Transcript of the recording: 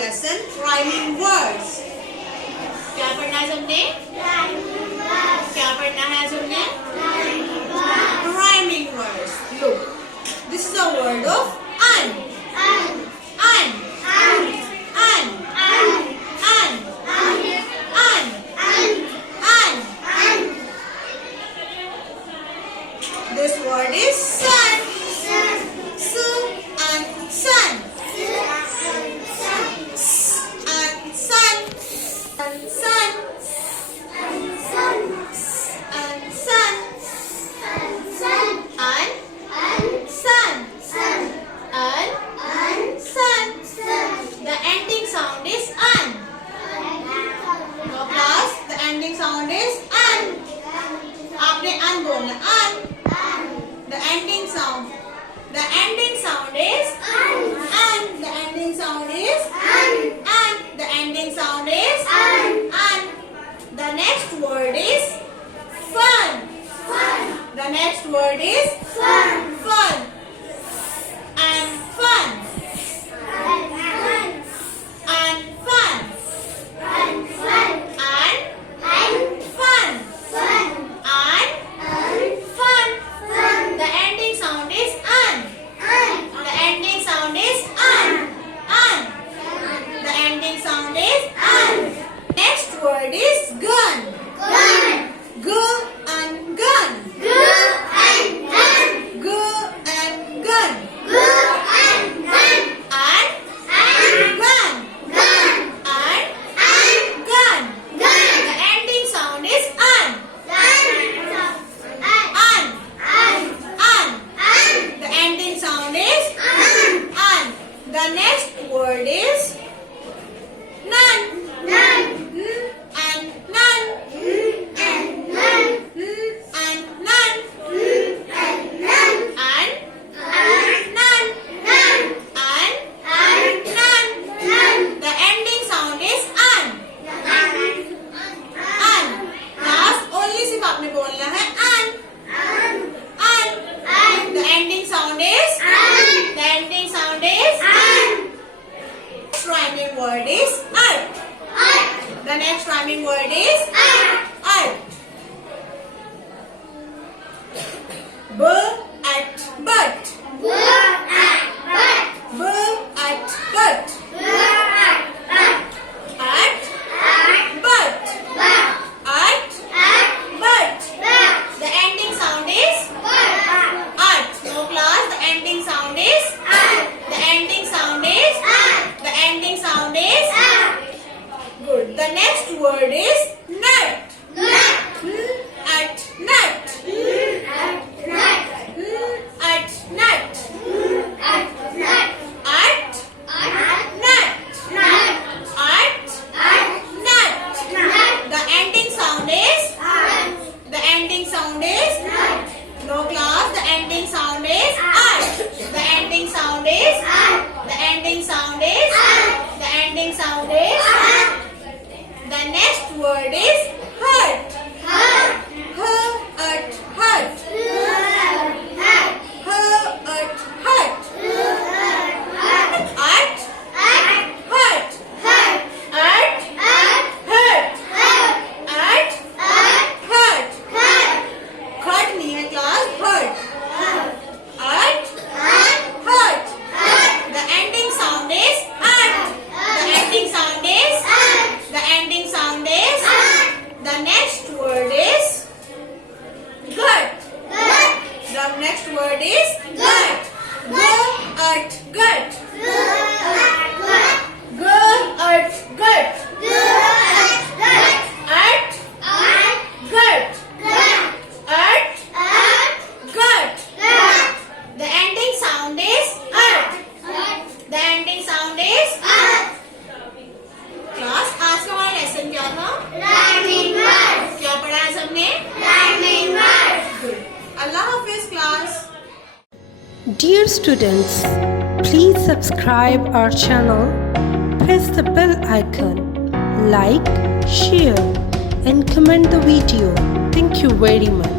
lesson rhyming words. क्या पढ़ना है हमने? क्या पढ़ना है आज हमने? Rhyming words. Look, this is a word of un. This word is sun. Sun and sun. And sun. And sun. And sun. And sun. And sun. And sun. The ending sound is un. No class. The ending sound is un. आपने un बोलना un. The ending sound. The ending sound is un. The ending sound is un. The ending sound is un. The next word is fun. The next word is fun. And fun. And fun. And fun. And fun. The ending sound is un. The ending sound is un. The ending sound is un. Next word is gun. G and gun. G and gun. And gun. And gun. The ending sound is un. The ending sound is un. The next word is none. And none. And none. And none. And none. And none. The ending sound is un. Last only सिर्फ आपने बोलना है un. The ending sound is the ending sound is next rhyming word is earth. The next rhyming word is earth. B at but. B at but. At but. At but. The ending sound is no class. The ending sound is the ending sound is the ending sound is good. The next word is nut. At nut. At nut. At nut. At nut. The ending sound is the ending sound is no class. The ending sound is the ending sound is the ending sound is the ending sound is the next word is hurt. Hurt. Hurt. Next word is gut. Gut. Gut. Gut. Gut. The ending sound is The ending sound is Class, आज का हमारा lesson क्या था? Rhyming words. क्या पढ़ा है सबने? Rhyming words. Allah Hafiz class. Dear students, please subscribe our channel, press the bell icon, like, share and comment the video. Thank you very much.